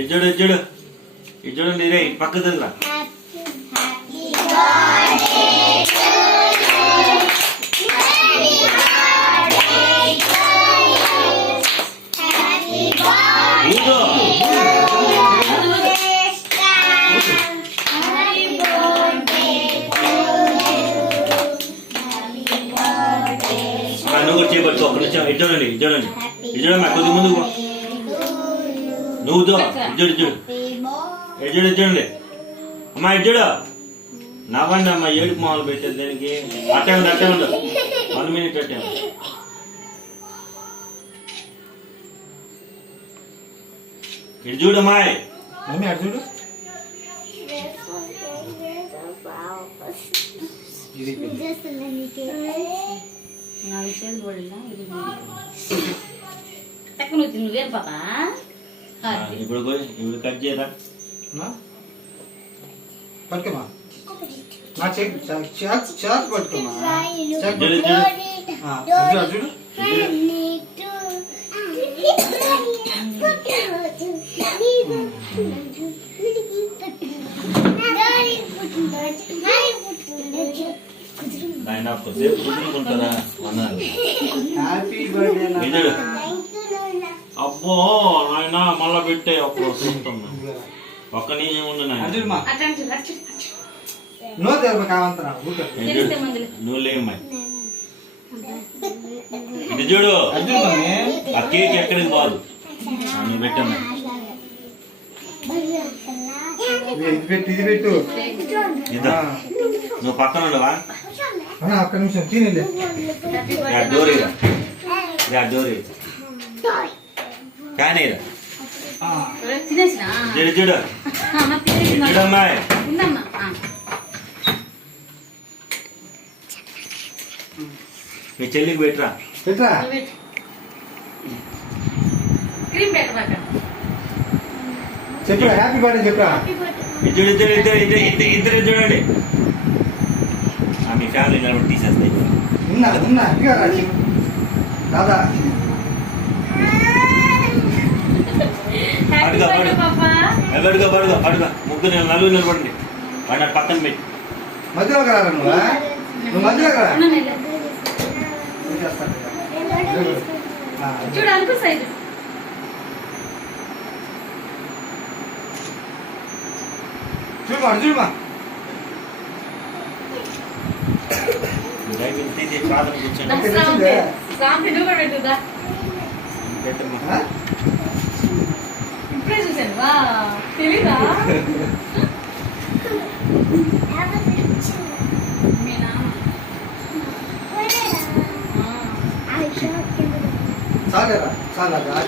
ఇజ్జుడు ఇజ్జుడు ఇజ్జుడు నీరే పక్క దగ్గర నువ్వు చేయబట్టు ఒక్క నిమిషం ఇజ్జుడండి ఇజ్జుడండి ఇజ్జుడమ్మా కొద్ది ముందుకు నువ్వుతో ఇజ్జుడు ఇజ్జుడు ఇజ్జుడు ఇజ్జుడండి అమ్మా ఇజ్జుడు నవ్వండి అమ్మా ఏడుపు మామూలు పెట్టేది దానికి అట్టే ఉండు 1 minute అట్టే ఇటు చూడమ్మా అటు చూడు ఇప్పుడు కట్ చేయరా పట్టుకోమా చాక్ పట్టుకోమా చూడు ఆయన కొద్దిసేపు కుదురుకుంటారా హ్యాపీ బర్త్డే అబ్బో నాయన మళ్ళా పెట్టే అప్పుడు వస్తున్నా ఒక్క నిమిషం ఉండు నువ్వు లేమ్మా ఇది చూడు ఆ కేక్ ఎక్కడికి బాదు నువ్వు పెట్టమ్మా ఇది పెట్టు ఇదా నువ్వు పక్కన ఉండవా ఒక్క నిమిషం తినేలే డోరీ కానీ చూడు చూడమ్మా మీ చెల్లికి పెట్టరా పెట్టరా చెప్పరా హ్యాపీ బర్త్డే చెప్పరా ఇద్దరు చూడండి మీ ఫ్యామిలీ నిలబడి తీసేస్తాయి ఉన్నా దాదా పడుగా ముగ్గురు నలుగురు నిలబడండి వాడిని పక్కన పెట్టి మధ్యలో కదా నువ్వు మధ్యలో కదా చూడమా ప్రార్థన కూర్చోండి ఇప్పుడే చూసాను వా తెలీదా చాలా